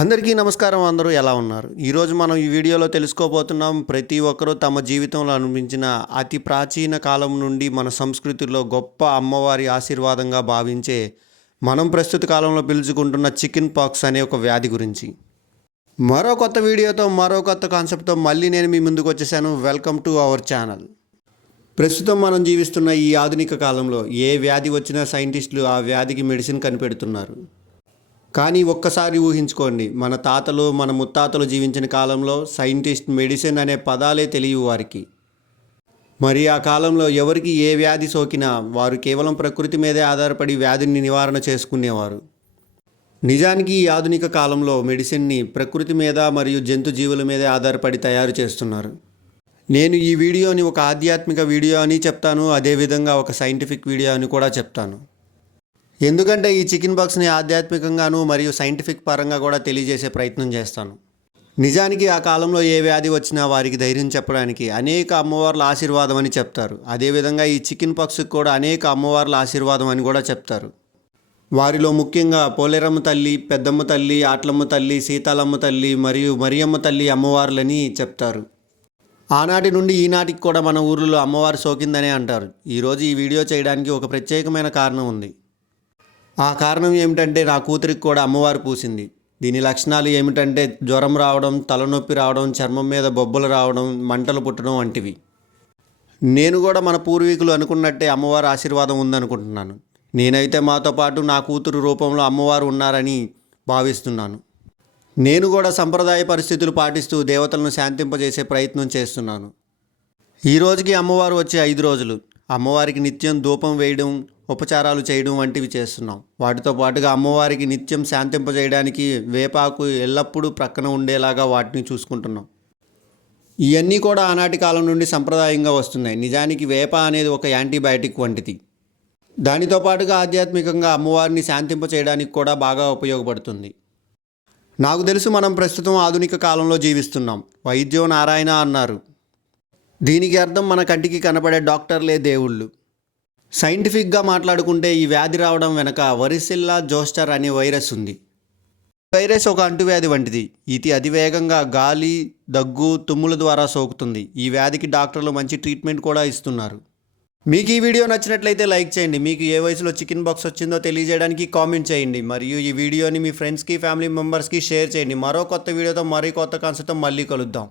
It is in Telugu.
అందరికీ నమస్కారం అందరూ ఎలా ఉన్నారు? ఈరోజు మనం ఈ వీడియోలో తెలుసుకోబోతున్నాం ప్రతి ఒక్కరూ తమ జీవితంలో అనిపించిన అతి ప్రాచీన కాలం నుండి మన సంస్కృతిలో గొప్ప అమ్మవారి ఆశీర్వాదంగా భావించే మనం ప్రస్తుత కాలంలో పిలుచుకుంటున్న చికెన్ పాక్స్ అనే ఒక వ్యాధి గురించి. మరో కొత్త వీడియోతో మరో కొత్త కాన్సెప్ట్తో మళ్ళీ నేను మీ ముందుకు వచ్చేసాను. Welcome to our channel. ప్రస్తుతం మనం జీవిస్తున్న ఈ ఆధునిక కాలంలో ఏ వ్యాధి వచ్చినా సైంటిస్టులు ఆ వ్యాధికి మెడిసిన్ కనిపెడుతున్నారు. కానీ ఒక్కసారి ఊహించుకోండి మన తాతలు మన ముత్తాతలు జీవించిన కాలంలో సైంటిస్ట్ మెడిసిన్ అనే పదాలే తెలియవు వారికి. మరి ఆ కాలంలో ఎవరికి ఏ వ్యాధి సోకినా వారు కేవలం ప్రకృతి మీదే ఆధారపడి వ్యాధిని నివారణ చేసుకునేవారు. నిజానికి ఈ ఆధునిక కాలంలో మెడిసిన్ని ప్రకృతి మీద మరియు జంతు జీవుల మీదే ఆధారపడి తయారు చేస్తున్నారు. నేను ఈ వీడియోని ఒక ఆధ్యాత్మిక వీడియో అని చెప్తాను అదేవిధంగా ఒక సైంటిఫిక్ వీడియో అని కూడా చెప్తాను. ఎందుకంటే ఈ చికెన్ బాక్స్ని ఆధ్యాత్మికంగాను మరియు సైంటిఫిక్ పరంగా కూడా తెలియజేసే ప్రయత్నం చేస్తాను. నిజానికి ఆ కాలంలో ఏ వ్యాధి వచ్చినా వారికి ధైర్యం చెప్పడానికి అనేక అమ్మవార్ల ఆశీర్వాదం అని చెప్తారు. అదేవిధంగా ఈ చికెన్ పాక్స్కి కూడా అనేక అమ్మవార్ల ఆశీర్వాదం అని కూడా చెప్తారు. వారిలో ముఖ్యంగా పోలేరమ్మ తల్లి పెద్దమ్మ తల్లి ఆట్లమ్మ తల్లి సీతాలమ్మ తల్లి మరియు మరియమ్మ తల్లి అమ్మవార్లని చెప్తారు. ఆనాటి నుండి ఈనాటికి కూడా మన ఊర్లో అమ్మవారు సోకిందనే అంటారు. ఈరోజు ఈ వీడియో చేయడానికి ఒక ప్రత్యేకమైన కారణం ఉంది. ఆ కారణం ఏమిటంటే నా కూతురికి కూడా అమ్మవారు పూసింది. దీని లక్షణాలు ఏమిటంటే జ్వరం రావడం తలనొప్పి రావడం చర్మం మీద బొబ్బలు రావడం మంటలు పుట్టడం వంటివి. నేను కూడా మన పూర్వీకులు అనుకున్నట్టే అమ్మవారి ఆశీర్వాదం ఉందనుకుంటున్నాను. నేనైతే మాతో పాటు నా కూతురు రూపంలో అమ్మవారు ఉన్నారని భావిస్తున్నాను. నేను కూడా సంప్రదాయ పరిస్థితులు పాటిస్తూ దేవతలను శాంతింపజేసే ప్రయత్నం చేస్తున్నాను. ఈ రోజుకి అమ్మవారు వచ్చే ఐదు రోజులు. అమ్మవారికి నిత్యం ధూపం వేయడం ఉపచారాలు చేయడం వంటివి చేస్తున్నాం. వాటితో పాటుగా అమ్మవారికి నిత్యం శాంతింపజేయడానికి వేపాకు ఎల్లప్పుడూ ప్రక్కన ఉండేలాగా వాటిని చూసుకుంటున్నాం. ఇవన్నీ కూడా ఆనాటి కాలం నుండి సంప్రదాయంగా వస్తున్నాయి. నిజానికి వేప అనేది ఒక యాంటీబయాటిక్ వంటిది. దానితో పాటుగా ఆధ్యాత్మికంగా అమ్మవారిని శాంతింపచేయడానికి కూడా బాగా ఉపయోగపడుతుంది. నాకు తెలుసు మనం ప్రస్తుతం ఆధునిక కాలంలో జీవిస్తున్నాం. వైద్యో నారాయణ అన్నారు. దీనికి అర్థం మన కంటికి కనపడే డాక్టర్లే దేవుళ్ళు. సైంటిఫిక్గా మాట్లాడుకుంటే ఈ వ్యాధి రావడం వెనక వరిసిల్లా జోస్టర్ అనే వైరస్ ఉంది. వైరస్ ఒక అంటువ్యాధి వంటిది. ఇది అతివేగంగా గాలి దగ్గు తుమ్ముల ద్వారా సోకుతుంది. ఈ వ్యాధికి డాక్టర్లు మంచి ట్రీట్మెంట్ కూడా ఇస్తున్నారు. మీకు ఈ వీడియో నచ్చినట్లయితే లైక్ చేయండి. మీకు ఏ వయసులో చికెన్ బాక్స్ వచ్చిందో తెలియజేయడానికి కామెంట్ చేయండి. మరియు ఈ వీడియోని మీ ఫ్రెండ్స్కి ఫ్యామిలీ మెంబర్స్కి షేర్ చేయండి. మరో కొత్త వీడియోతో మరో కొత్త కాన్సెప్ట్తో మళ్ళీ కలుద్దాం.